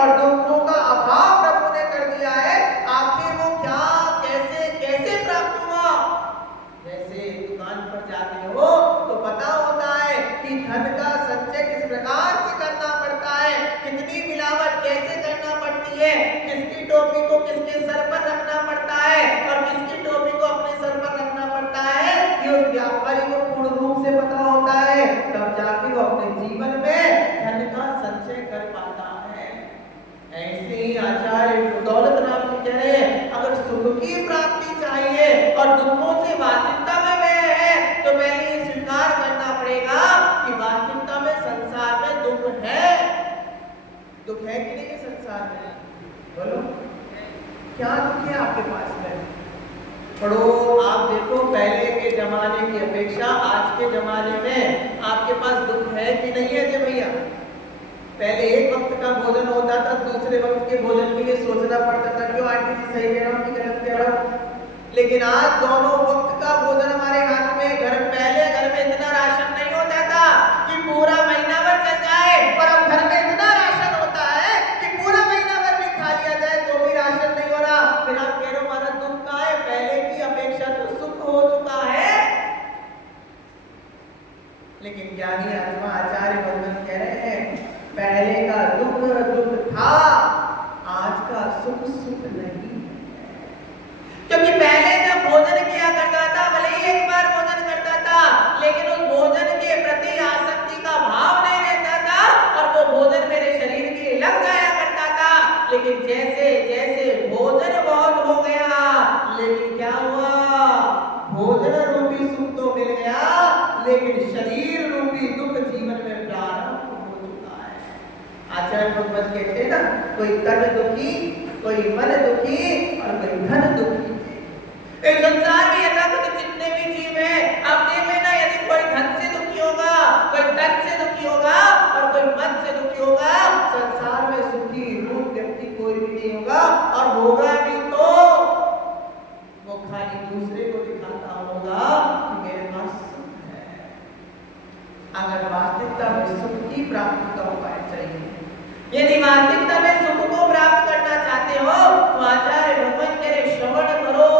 और दुखों का अभाव प्रभु ने कर दिया है। की प्राप्ति चाहिए और दुखों से वास्तविकता में वह है, तो पहले ये स्वीकार करना पड़ेगा कि वास्तविकता में संसार में दुख है। दुख है कि नहीं है संसार में? बोलो, क्या दुख है आपके पास में? पढ़ो, आप देखो पहले के जमाने की अपेक्षा आज के जमाने में आपके पास दुख है कि नहीं है जी भैया? पहले एक वक्त का भोजन होता था, दूसरे वक्त के भोजन के लिए सोचना पड़ता था। क्यों आंटी जी, सही कह रहा हूँ कि गलत कह रहा हूँ? लेकिन आज दोनों वक्त का भोजन हमारे हाथ में। पहले घर में इतना राशन नहीं होता था कि पूरा महीना भर चल जाए, और अब घर में इतना राशन होता है कि पूरा महीना भर भी खा लिया जाए तो भी राशन नहीं हो रहा। फिर आप कह रहे हो हमारा दुख कहाँ है? पहले की अपेक्षा तो सुख हो चुका है। लेकिन ज्ञानी आत्मा आचार्य भगवान कह रहे हैं पहले का दुख दुख था, आज का सुख सुख नहीं है। क्योंकि पहले जब भोजन किया करता था, भले ही एक बार भोजन करता था, लेकिन उस भोजन के प्रति आसक्ति का भाव नहीं रहता था और वो भोजन मेरे शरीर के लिए लग जाया करता था। लेकिन जैसे जैसे भोजन बहुत हो गया, लेकिन क्या हुआ? भोजन रूपी सुख तो मिल गया, लेकिन शरीर रूपी दुख जीवन में प्रारंभ हो चुका है। आचार्य भगवत कहते हैं ना, कोई तन दुखी, कोई मन दुखी और कोई धन दुखी। इस संसार में यथाकथित जितने भी जीव हैं, आप देख लेना, यदि कोई धन से दुखी होगा, कोई तन से दुखी होगा और कोई मन से दुखी होगा, संसार में सुखी रूप व्यक्ति कोई भी नहीं होगा। और होगा भी तो वो खाली दूसरे को दिखाता होगा कि मेरे पास सुख है। अगर वास्तविकता में सुख की प्राप्ति का उपाय चाहिए, यदि वास्तविकता में सुख को प्राप्त करना चाहते हो, तो आचार्य भगवान कह रहे श्रवण करो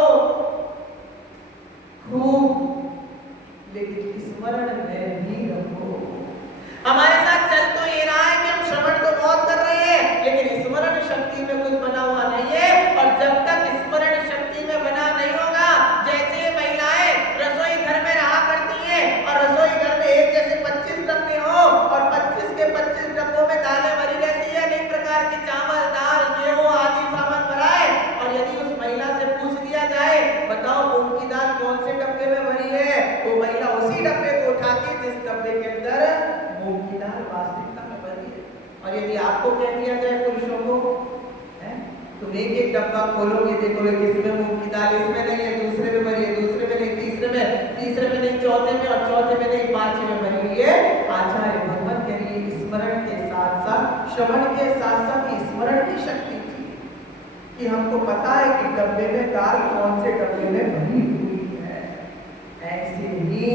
खूब, लेकिन स्मरण में भी रखो। हमारे साथ चल तो ये रहा है कि हम श्रवण तो बहुत कर रहे हैं, लेकिन स्मरण शक्ति में कुछ बना हुआ नहीं है। और जब तक स्मरण शक्ति में बना नहीं होगा, जैसे महिलाएं रसोई घर में रहा करती हैं और रसोई घर में एक जैसे 25 डब्बे हो और 25 के 25 डब्बों में दालें भरी रहती है, अनेक प्रकार के चावल दाल गेहूं आदि सामान भरा है। और यदि उस महिला से पूछ दिया जाए, बताओ मूंग की दाल कौन से डब्बे में भरी है, तो महिला उसी डब्बे को उठाती है जिस डब्बे के अंदर मूंग की दाल वास्तविकता में भरी है। और यदि आपको कह दिया जाए पुरुषों को, तुम एक एक डब्बा खोलोगे, देखोगे किसमें मूंग की दाल, इसमें नहीं है, दूसरे में भरी है, दूसरे में नहीं, तीसरे में नहीं, चौथे में, और चौथे में नहीं, पांचवें में भरी हुई है। आचार्य भगवान के लिए स्मरण के साथ साथ श्रवण के साथ साथ स्मरण की शक्ति थी कि हमको पता है कि डब्बे में दाल कौन से डब्बे में भरी हुई है। ऐसे ही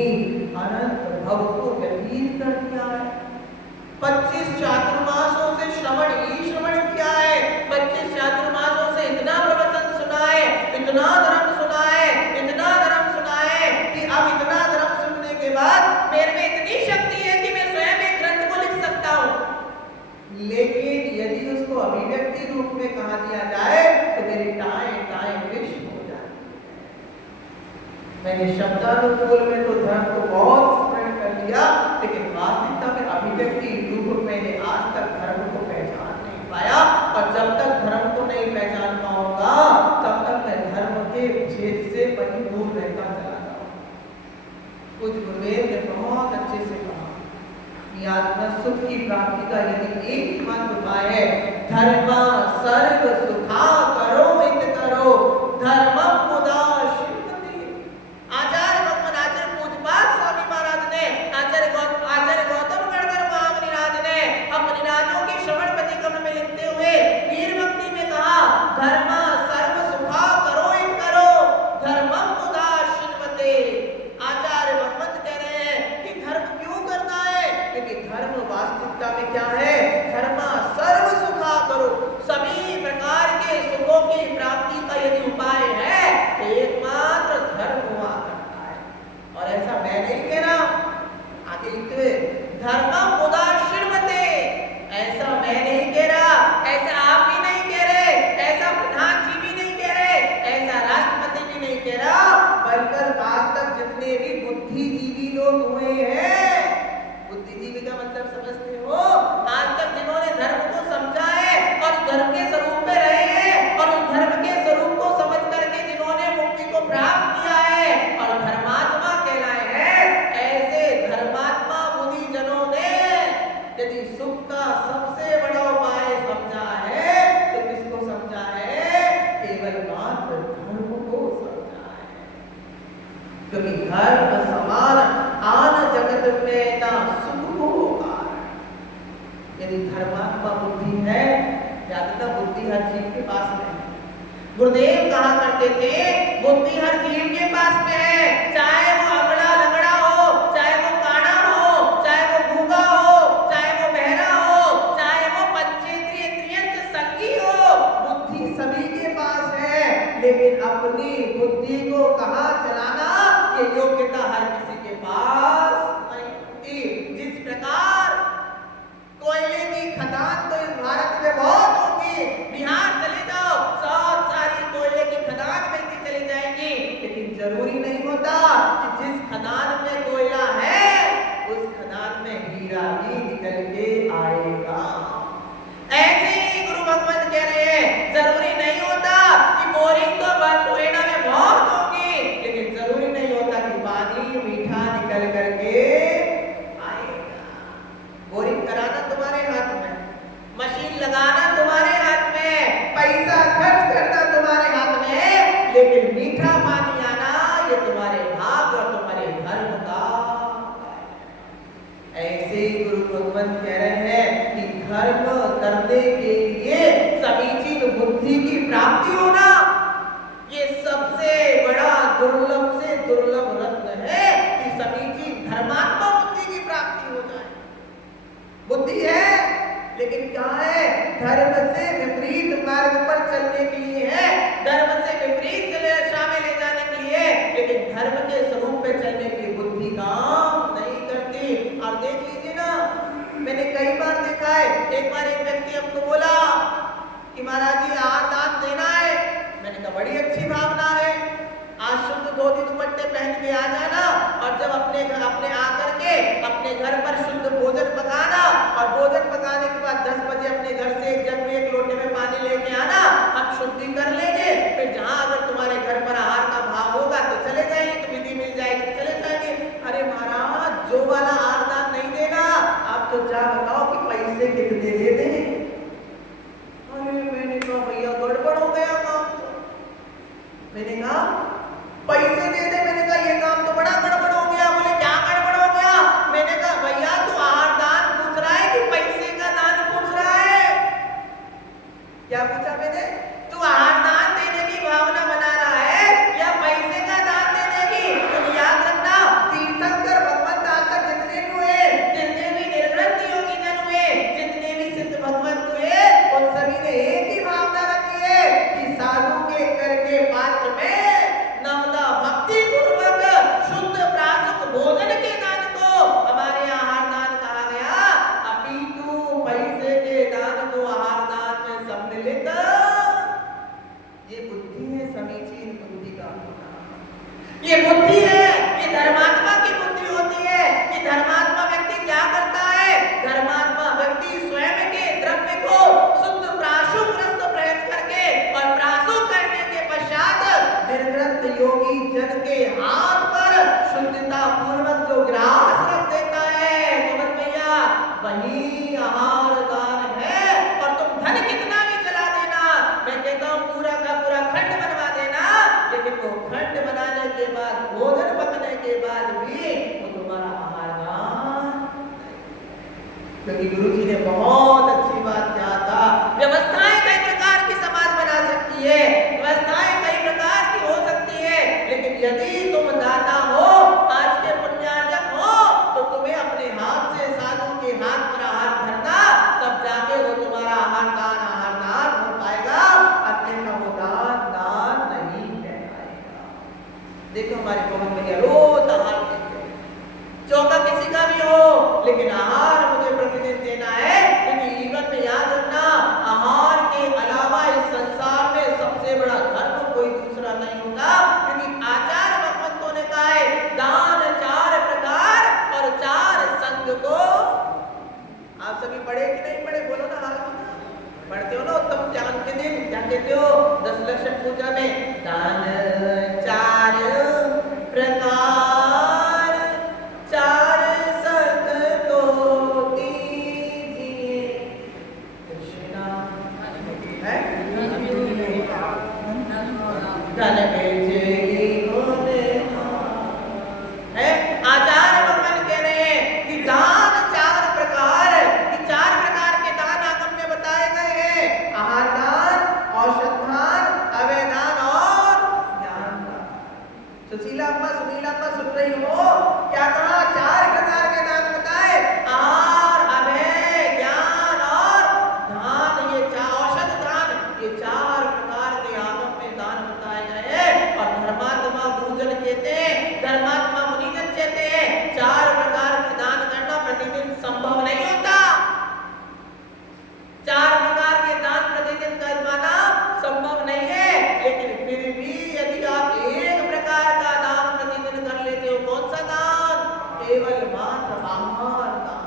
अनंत भव को व्यतीत कर दिया है। 25 चातुर्मासों से श्रवण ही श्रवण किया है। 25 चातुर्मासों से इतना प्रवचन सुना है, इतना धर्म सुना है, इतना धर्म सुना है कि अब इतना धर्म सुनने के बाद मेरे में इतनी शक्ति है कि मैं स्वयं एक ग्रंथ को लिख सकता हूँ। लेकिन यदि उसको अभिव्यक्ति रूप में कहा दिया जाए तो मेरी टाए टाए विष हो जाती है। मैंने शब्दानुकूल में तो धर्म को बहुत स्मरण कर लिया, लेकिन वास्तविकता में अभिव्यक्ति रूप मैंने आज तक धर्म को पहचान नहीं पाया। और जब तक धर्म को नहीं पहचान पाऊंगा, तब तक मैं धर्म के छेद से परिपूर्ण रहता चला जाऊंगा। कुछ गुरुदेव ने बहुत अच्छे से कहा कि आत्मा सुख की प्राप्ति का यदि एक ही मात्र उपाय है, धर्म सर्व सुखा करो इत करो धर्मम मुदा शिवते। आचार्य भगवान आचार्य पूज्यपाद स्वामी महाराज ने, आचार्य गौतम गणधर महामुनिराज ने अपनी राजों के श्रवण प्रतिक्रमण में लिखते हुए वीर भक्ति में कहा, धर्म सर्व सुखा करो इत करो धर्मम मुदा शिवते। आचार्य भगवान कह रहे हैं कि धर्म क्यों करना है, क्योंकि धर्म वास्तविकता में क्या है? धर्म सर्व सुखा करो, सभी प्रकार गुरुदेव कहा करते थे बुद्धि हर जीव के पास में है, चाहे वो अबड़ा लंगड़ा हो, चाहे वो काना हो, चाहे वो गूंगा हो, चाहे वो बहरा हो, चाहे वो पंचेंद्रिय त्रियंच संगी हो, बुद्धि सभी के पास है। लेकिन अपनी बुद्धि को कहाँ चलाना, ये योग्यता हर किसी के पास नहीं होती। जिस प्रकार कोयले की खदान तो इस भारत में बहुत होगी, बिहार चले जाओ बहुत सारी कोयले की खदान मिलती चली जाएगी, लेकिन जरूरी नहीं होता कि जिस खदान में कोयला है उस खदान में हीरा भी निकल के आएगा। ऐसे ही गुरु भगवान कह रहे हैं जरूरी नहीं होता कि बोरिंग तो बरनोएडा में बहुत होगी, लेकिन जरूरी नहीं होता कि पानी मीठा निकल करके आएगा। बोरिंग कराना तुम्हारे हाथ में, मशीन लगाना तुम्हारे हाथ में, पैसा खर्च करना तुम्हारे हाथ में, लेकिन मीठा पानी आना ये तुम्हारे भाग और तुम्हारे धर्म का। ऐसे ही गुरु भगवान कह रहे हैं कि धर्म करने के लिए समीचीन बुद्धि की प्राप्ति होना ये सबसे बड़ा दुर्लभ से दुर्लभ रत्न है कि समीचीन धर्मात्मा बुद्धि की प्राप्ति हो जाए। बुद्धि है लेकिन क्या है, धर्म से विपरीत मार्ग पर चलने के लिए है, धर्म से विपरीत दिशा में ले जाने के लिए, लेकिन धर्म के स्वरूप पे चलने के लिए बुद्धि काम नहीं करती। और देख लीजिए ना, मैंने कई बार देखा है, एक बार एक व्यक्ति हमको बोला कि महाराज जी आहार दान देना है। मैंने कहा बड़ी अच्छी भावना है, आज शुद्ध धोती दुपट्टे पहन के आ जाना और जब अपने आकर के अपने घर पर शुद्ध भोजन पकाना और भोजन पकाने के बाद 10 बजे अपने घर से एक जग में एक लोटे में पानी लेके आना, हम शुद्धि कर लेंगे, फिर जहां अगर तुम्हारे घर पर आहार का भाव होगा तो चले जाएंगे, तो विधि मिल जाएगी तो चले जाएंगे। अरे महाराज जो वाला आहार दान नहीं देना, आप तो जा बताओ कि पैसे कितने दे दें। अरे मैंने कहा भैया गड़बड़ हो गया काम तो। मैंने कहा पैसे दे दे, मैंने कहा ये काम तो बड़ा गड़बड़ हो गया। बोले क्या गड़बड़ हो गया? मैंने कहा भैया तू आहार दान पूछ रहा है कि पैसे का दान पूछ रहा है? क्या पूछा मैंने? तू आहार दान देने की भावना बना रहा है या पैसे का दान देने की? तो याद रखना, तीर्थंकर भगवंत आज तक जितने भी हुए, जितने भी निर्ग्रंथ योगी जन हुए, जितने भी सिद्ध भगवंत हुए, उन सभी ने एक ही भावना रखी है कि साधु के करके पात्र में नवदा भक्ति पूर्वक शुद्ध प्रासुक भोजन के दान को हमारे आहार दान कहा गया, अपितु पैसे के दान को आहार दान में सम्मिलित। ये बुद्धि है, समीचीन बुद्धि का होना। ये बुद्धि है, ये धर्मात्मा की बुद्धि होती है। कि धर्मात्मा व्यक्ति क्या करता है? धर्मात्मा व्यक्ति स्वयं के द्रव्य को शुद्ध प्रासुक रस प्रयत्न करके और प्रासुक करने के पश्चात निर्ग्रंथ योगी जन के हाथ पर शुद्धता पूर्वक जो ग्रास रख देता है, गोविंद भैया वही आहार दान है। और तुम धन कितना भी चला देना, मैं कहता हूँ पूरा का पूरा खंड बनवा देना, लेकिन वो खंड बनाने के बाद, भोजन पकने के बाद भी वो तुम्हारा आहार दान। क्योंकि गुरु जी ने बहुत अच्छी बात कहा था, व्यवस्थाएं कई प्रकार की समाज बना सकती है, व्यवस्थाएं कई प्रकार की हो सकती है, लेकिन यदि तुम दाता हो, आज के पुण्यार्जक हो, तो तुम्हें अपने हाथ से साधु के हाथ पर आहार धरना, तब जाके वो तुम्हारा आहार दान हो पाएगा। अन्य का वो दान नहीं कहलाएगा। देखो हमारे पवन भैया रोज आहार देते हैं, चौका किसी का भी हो, लेकिन आहार मुझे प्रतिदिन देना है। क्योंकि जीवन में याद रखना, आहार के अलावा इस संसार में सबसे बड़ा धर्म कोई दूसरा नहीं होगा। क्योंकि आचार्य भगवंतों ने कहा है दान 4 प्रकार और 4 संग को। आप सभी पढ़े कि नहीं पढ़े? बोलो ना हाल में पढ़ते हो ना उत्तम ज्ञान के दिन, क्या कहते हो 10 लक्षण पूजा में? दान 4 प्रकार 4 संग को दीजिए कृष्णा है धन बेचेगी होने है। आचार्य भगवान कह रहे हैं कि दान 4 प्रकार, कि 4 प्रकार के दान आगम में बताए गए हैं। आहार दान, औषध दान, अवय दान नहीं हो। क्या कहा? 4 प्रकार के दान बताए, आहार, अभय, ज्ञान और दान। ये औषध दान, ये 4 प्रकार के आगम में दान बताए गए। और धर्मात्मा गुरुजन कहते हैं, धर्मात्मा मुनिजन कहते हैं, 4 प्रकार के दान करना प्रतिदिन संभव नहीं होता। 4 प्रकार के दान प्रतिदिन करवाना संभव नहीं है। लेकिन फिर भी यदि आप एक प्रकार का दान प्रतिदिन कर लेते हो, कौन सा दान? केवल मात्र आहार दान।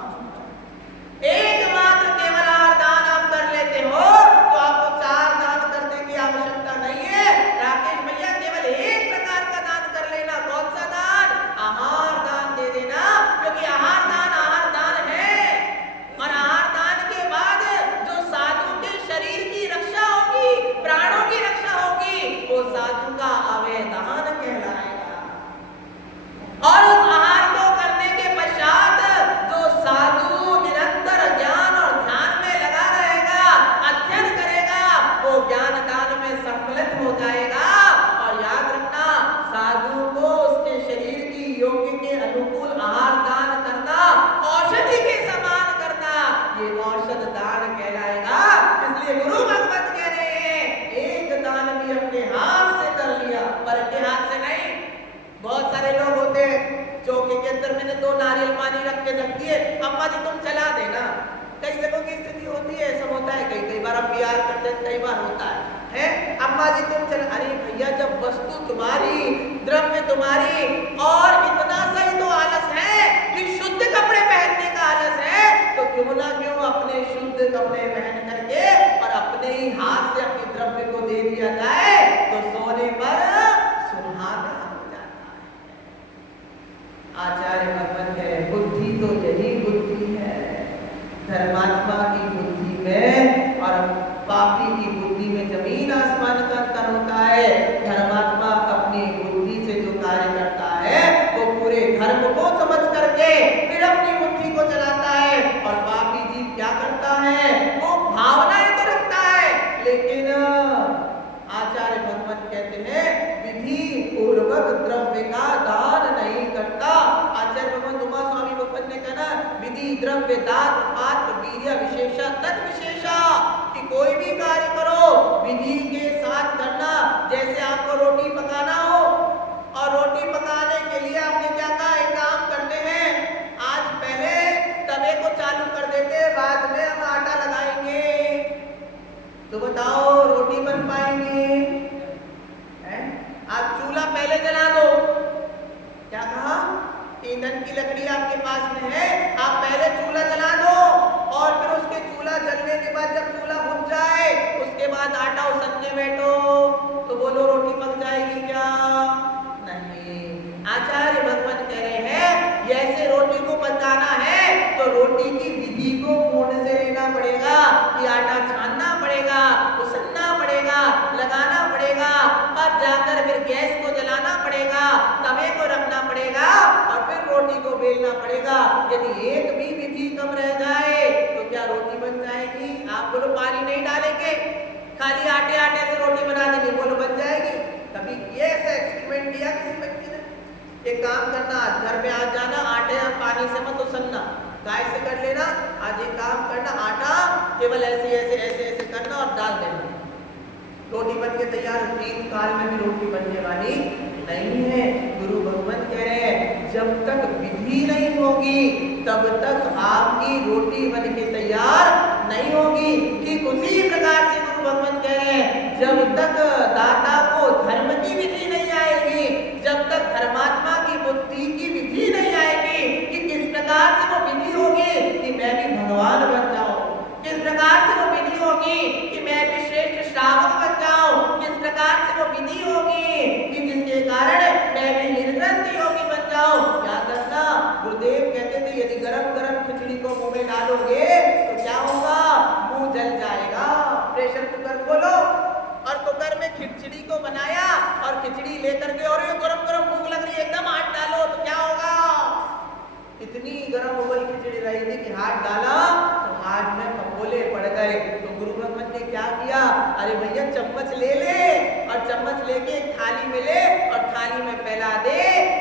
एकमात्र केवल आहार दान आप कर लेते हो तो आपको 4 दान करने की आवश्यकता नहीं है। राकेश भैया केवल एक प्रकार का दान कर लेना। कौन सा दान? आहार दान दे देना, क्योंकि आहार दान है। और आहार दान के बाद जो साधु के शरीर की रक्षा होगी, प्राणों की रक्षा होगी, वो साधु का अवय दान कहलाएगा। और उस आहार को करने के पश्चात जो साधु निरंतर ज्ञान और ध्यान में लगा रहेगा, अध्ययन करेगा, वो ज्ञान दान में सम्मिलित हो जाएगा। और याद रखना, साधु को उसके शरीर की योग्य के अनुकूल आहार दान करना, औषधि के समान करना, ये औषध दान कहलाएगा। इसलिए गुरु भगवत कह रहे हैं, एक दान भी अपने हाथ से कर लिया, पर के हाथ से नहीं। बहुत सारे लोग होते हैं, चौके के अंदर मैंने 2 नारियल पानी रख के रख दिए, अम्मा जी तुम चला देना। कई जगहों की स्थिति होती है, सब होता है। कई बार हम प्यार करते हैं, कई बार होता है अम्मा जी तुम चला। अरे भैया, जब वस्तु तुम्हारी, द्रव्य तुम्हारी, और इतना सही तो आलस है कि शुद्ध कपड़े पहनने का आलस है, तो क्यों ना क्यों अपने शुद्ध कपड़े पहन करके और अपने ही हाथ से अपने द्रव्य को दे दिया जाए, तो सोने पर सुहागा हो जाता है। आचार्य भगवान है, बुद्धि तो यही बुद्धि है। धर्मात्मा की बुद्धि में और पापी की बुद्धि में जमीन आसमान का अंतर होता है। धर्मात्मा अपनी बुद्धि से जो कार्य करता है, वो पूरे धर्म को समझ करके फिर अपनी बुद्धि को चलाता है। और पापी जीव क्या करता है? वो भावनाएं तो रखता है, लेकिन आचार्य भगवान कहते हैं, विधि पूर्वक द्रव्य का दान नहीं करता। आचार्य भगवान उमा स्वामी भगवान ने कहा ना, विधि द्रव्य दान पात्र वीर्य विशेषा तद विशेषा, कि कोई भी कार्य करो विधि के साथ करना। जैसे आपको रोटी पकाना हो, और रोटी पकाने के लिए आपने क्या कहा? एक काम करते हैं, आज पहले तवे को चालू कर देते, बाद में हम आटा लगाएंगे। तो बताओ रोटी बन पाएंगे? आप चूल्हा पहले जला दो। क्या कहा? ईंधन की लकड़ी आपके पास में है, आप पहले चूल्हा जला दो, और फिर उसके चूल्हा जलने के बाद जब चूल्हा बुझ जाए, उसके बाद आटा उसनने बैठो, तो बोलो रोटी पक जाएगी क्या? नहीं। आचार्य भगवान कह रहे हैं, ऐसे रोटी को पकाना है तो रोटी की विधि को पूर्ण से लेना पड़ेगा, कि आटा छानना पड़ेगा, उसनना पड़ेगा, लगाना पड़ेगा, अब जाकर फिर गैस को जलाना पड़ेगा, तवे को रखना पड़ेगा, और फिर रोटी को बेलना पड़ेगा। यदि एक भी विधि कम रह जाए तो क्या रोटी बन जाएगी? आप बोलो पानी नहीं डालेंगे, खाली आटे से रोटी बना देंगे, बोलो बन जाएगी? कभी ये ऐसा एक्सपेरिमेंट किया किसी बच्चे ने? एक काम करना, आज घर में आज जाना, आटे और पानी से मत उसनना, गाय से कर लेना। आज एक काम करना, आटा केवल ऐसे करना और डाल देना, रोटी बन के तैयार। 3 काल में भी रोटी बनने वाली नहीं है। गुरु भगवान कह रहे हैं, जब तक विधि नहीं होगी तब तक आपकी रोटी बन के तैयार नहीं होगी। ठीक उसी प्रकार से गुरु भगवान कह रहे हैं, जब तक दाता को धर्म की विधि नहीं आएगी, जब तक धर्मात्मा की बुद्धि की विधि नहीं आएगी, कि किस प्रकार से वो विधि होगी कि मैं भी भगवान बन जाऊं, किस प्रकार से वो विधि होगी कि मैं भी श्रेष्ठ श्रावक बन जाऊं, किस प्रकार से वो विधि होगी कि जिसके कारण मैं भी निर्ग्रंथ योगी बन जाऊं। याद रखना, गुरुदेव कहते थे, यदि गरम गरम खिचड़ी को मुंह में डालोगे तो क्या होगा? मुंह जल जाएगा। प्रेशर कुकर खोलो, और कुकर में खिचड़ी को बनाया, और खिचड़ी लेकर के, और ये गरम गरम भूख लग रही है, एकदम हाथ डालो तो क्या होगा? इतनी गर्म हो गई खिचड़ी रही थी कि हाथ डाला तो हाथ में फफोले पड़ गए। तो गुरु भगवान ने क्या किया? अरे भैया चम्मच ले ले, और चम्मच लेके एक थाली में ले, और थाली में फैला दे,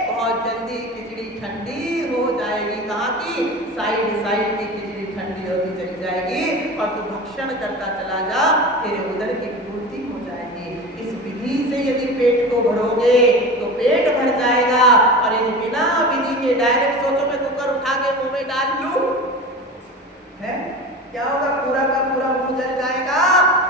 बहुत जल्दी खिचड़ी ठंडी हो जाएगी। कहाँ की? साइड की खिचड़ी ठंडी होती चली जाएगी और तू भक्षण करता चला जा, तेरे उदर की पूर्ति हो जाएगी। इस विधि से यदि पेट को भरोगे तो पेट भर जाएगा, और यदि बिना विधि के डायरेक्ट सोचो मैं कुकर उठा के मुंह में डाल लूं, है क्या होगा? पूरा का पूरा मुंह जल जाएगा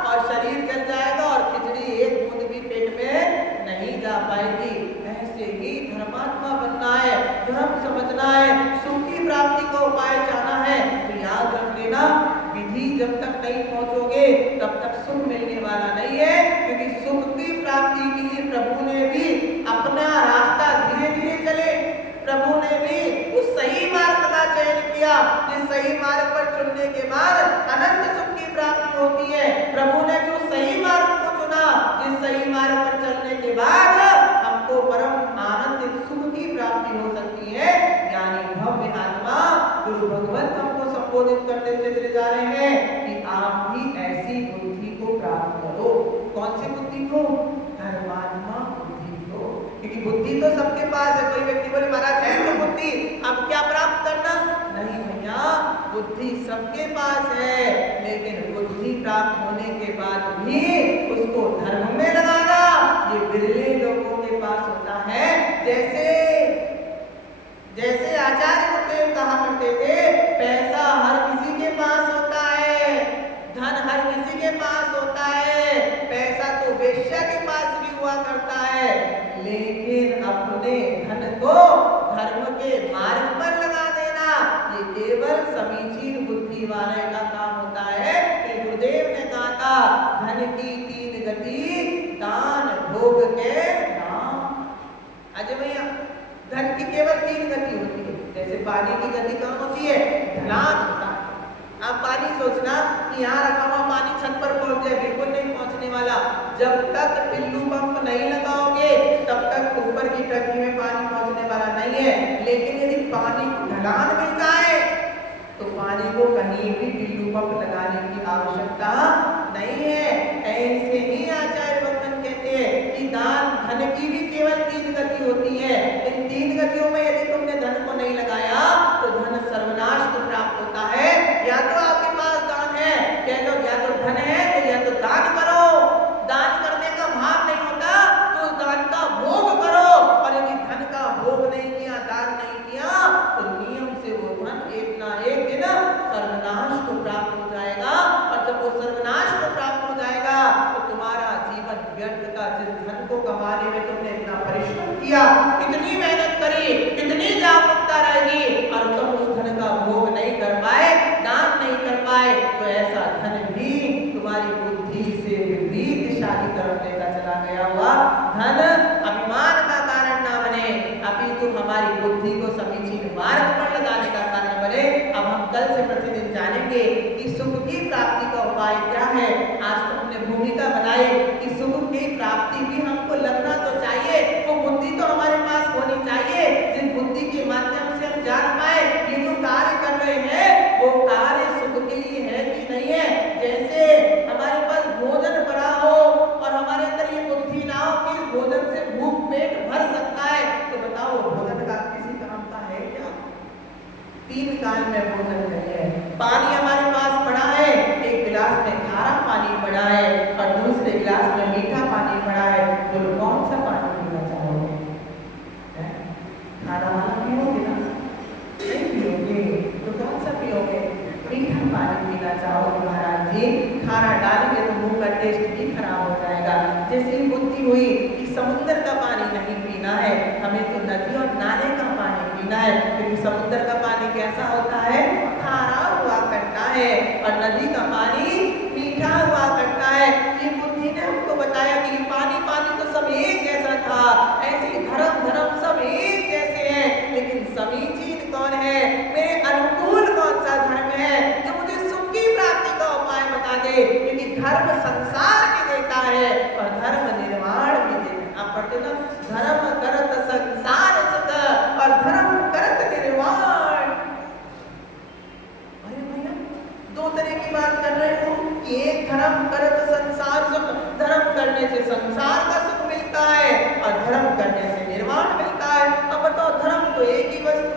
और शरीर जल जाएगा और खिचड़ी एक बूंद भी पेट में नहीं जा पाएगी। ऐसे ही धर्मात्मा बनना है, धर्म समझना है, सुख की प्राप्ति का उपाय चाहना है तो याद रख लेना, विधि जब तक नहीं पहुंचोगे तब तक सुख मिलने वाला नहीं है। क्योंकि सुख की प्राप्ति के लिए प्रभु ने भी अपना रास्ता धीरे धीरे चले, प्रभु ने भी उस सही मार्ग का चयन किया, जिस सही मार्ग पर चुनने के बाद अनंत सुख की प्राप्ति होती है। प्रभु ने भी उस सही मार्ग को चुना, जिस सही मार्ग पर चलने के बाद हमको परम आनंदित सुख की प्राप्ति हो सकती है। यानी भव्य आत्मा गुरु भगवत हमको संबोधित करते चले जा रहे हैं कि आप भी ऐसी बुद्धि को प्राप्त करो। कौन सी बुद्धि को? धर्मात्मा बुद्धि को। क्योंकि बुद्धि तो सबके पास है। कोई व्यक्ति बोले महाराज है तो बुद्धि, अब क्या प्राप्त करना? नहीं भैया, बुद्धि सबके पास है, लेकिन बुद्धि प्राप्त होने के बाद भी उसको धर्म में लगाना ये बिरले लोगों के पास होता है। जैसे आचार्य गुरुदेव कहा करते थे, पैसा हर किसी के पास होता है, धन हर किसी के पास होता है, पैसा तो वेश्या के पास भी हुआ करता है, लेकिन अपने धन को धर्म के मार्ग पर लगा देना ये केवल समीचीन बुद्धि वाले का काम होता है। कि गुरुदेव ने कहा था, धन की 3 गति, दान, भोग के नाम। अजय भैया, धन की केवल 3 गति होती है। जैसे पानी की गति कहाँ होती है? ढलान होता है। आप पानी सोचना कि यहाँ रखा हुआ पानी छत पर पहुंच जाए, बिल्कुल नहीं पहुंचने वाला। जब तक टिल्लू पंप नहीं लगाओगे तब तक ऊपर की टंकी में पानी पहुंचने वाला नहीं है। लेकिन यदि पानी को ढलान मिल जाए तो पानी को कहीं भी टिल्लू पंप लगाने की आवश्यकता नहीं है। ऐसे ही आचार्य भगवान कहते हैं कि दान, धन की भी केवल 3 गति होती है। इन 3 गतियों में यदि तुमने धन को नहीं लगाया तो धन सर्वनाश को प्राप्त होता है। या तो आपके पास दान है, कह लो या तो धन है तो या तो दान करो। दान करने का भाव नहीं होता तो दान का भोग करो, और यदि धन का भोग नहीं किया, दान नहीं किया तो नियम से वो धन एक ना एक दिन सर्वनाश को प्राप्त हो जाएगा। और जब वो सर्वनाश को प्राप्त हो जाएगा तो तुम्हारा जीवन व्यर्थ का, जिस धन को कमाने में तुमने इतना परिश्रम किया, कितनी मेहनत करी, कितनी जागरूकता रहेगी, और तुम उस धन का भोग नहीं कर पाए, दान नहीं कर पाए, तो ऐसा धन भी तुम्हारी बुद्धि से विपरीत दिशा की तरफ लेकर चला गया हुआ धन अभिमान का कारण ना बने, अपितु हमारी बुद्धि को समीचीन मार्ग पर लगाने का कारण बने। अब हम कल से प्रतिदिन जानेंगे कि सुख की प्राप्ति का उपाय क्या है। आज तो हमने भूमिका बनाई कि सुख की प्राप्ति भी हमको लगना तो चाहिए, वो बुद्धि तो हमारे पास होनी चाहिए, जिस बुद्धि के माध्यम से हम जान पाए ये जो कार्य कर रहे हैं वो कार्य सुख के लिए है कि नहीं है। जैसे हमारे पास भोजन पड़ा हो और हमारे अंदर ये बुद्धि ना हो कि भोजन से भूख पेट भर सकता है, तो बताओ भोजन का किसी काम का है क्या? 3 काल में भोजन करिए। पानी हमारे पास पड़ा है, एक गिलास में खारा पानी पड़ा है और दूसरे गिलास में मीठा पानी पड़ा है, तो कौन सा पानी पीना चाहोगे? खारा वाला पियोगे ना? नहीं पियोगे तो कौन सा पियोगे? मीठा पानी पीना चाहोगे महाराज जी। खारा डालेंगे तो मुंह का टेस्ट भी खराब हो जाएगा। जैसे ही बुद्धि हुई कि समुद्र का पानी नहीं पीना है, हमें तो नदी और नाले का पानी पीना है, क्योंकि समुद्र का पानी कैसा होता है? खारा हुआ करता है, और नदी का पानी मीठा हुआ करता है। ये बुद्धि ने हमको बताया कि पानी पानी तो सब एक जैसा था, ऐसे धर्म धर्म सब एक जैसे हैं, लेकिन समीचीन कौन है, मेरे अनुकूल कौन सा धर्म है जो मुझे सुख की प्राप्ति का उपाय बता दे। क्योंकि धर्म संसार भी देता है और धर्म निर्माण भी देता है। आप पढ़ते ना, धर्म करत संसार सुख और धर्म करत निर्माण। अरे भैया, 2 तरह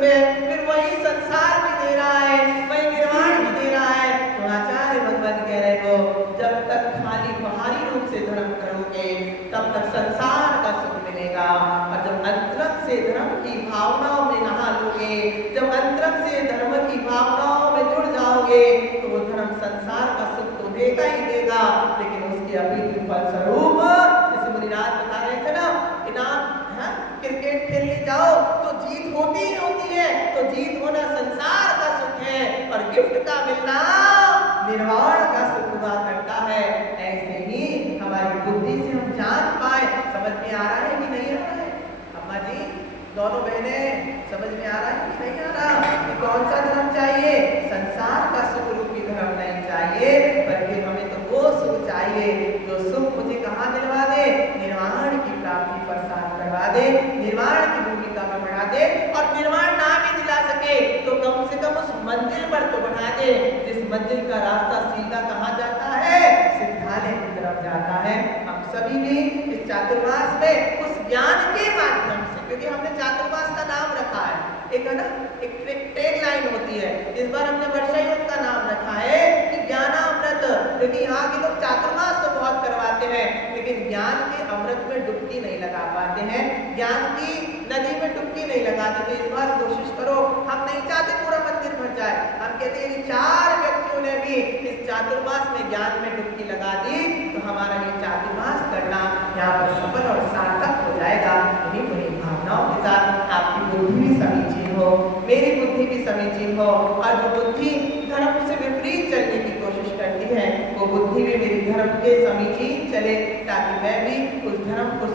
है, फिर वही संसार भी दे रहा है, वही निर्वाण भी दे रहा है। तो आचार्य भगवान कह रहे हो, जब तक खाली बाहरी रूप से धर्म करोगे तब तक संसार का सुख मिलेगा, और जब अंतरंग से धर्म की भावनाओं में नहा लोगे, जब अंतरंग से धर्म की भावनाओं में जुड़ जाओगे, तो वो धर्म संसार का सुख तो देगा ही देगा, लेकिन उसके अभी फलस्वरूप जैसे मुनिनाथ बता रहे थे ना, इनाम क्रिकेट खेलने जाओ तो जीत होती ही होती है, तो जीत होना संसार का सुख है, और गिफ्ट का मिलना निर्वाण का सुख हुआ करता है। ऐसे ही हमारी बुद्धि से हम जान पाए, समझ में आ रहा है कि नहीं आ रहा है? अम्मा जी, दोनों बहने, समझ में आ रहा है कि नहीं आ रहा कि कौन सा धर्म चाहिए? संसार का सुख रूपी धर्म नहीं चाहिए, बल्कि हमें तो वो सुख चाहिए जो सुख मुझे कहाँ दिलवा दे? निर्वाण की प्राप्ति पर साथ करवा दे, निर्वाण की भूमिका में बढ़ा दे, और निर्वाण ना भी दिला सके तो कम से कम उस मंजिल पर तो बढ़ा दे जिस मंजिल का रास्ता सीधा कहाँ जाता है? सिद्धालय की तरफ जाता है। हम सभी भी इस चातुर्मास में उस ज्ञान के माध्यम से, क्योंकि हमने चातुर्मास का नाम रखा है, एक है ना, एक टैग लाइन होती है, इस बार हमने वर्षा योग का नाम रखा है कि ज्ञानामृत, क्योंकि यहाँ के लोग चातुर्मास तो बहुत करवाते हैं, लेकिन ज्ञान के अमृत में डुबकी नहीं लगा पाते हैं, ज्ञान की नदी में डुबकी नहीं लगाते। तो इस बार कोशिश करो, हम नहीं चाहते पूरा मंदिर भर जाए, हम कहते हैं 4 व्यक्तियों ने भी इस चातुर्मास में ज्ञान में डुबकी लगा दी, तो हमारा ये चातुर्मास करना यहाँ पर सफल और सार्थक हो जाएगा। इन्हीं बुरी भावनाओं के साथ आपकी बुद्धि भी समीचीन हो, मेरी बुद्धि भी समीचीन हो, और जो बुद्धि धर्म से विपरीत चलने की कोशिश करती है, वो बुद्धि भी मेरी धर्म के समीचीन चले, ताकि मैं भी उस धर्म को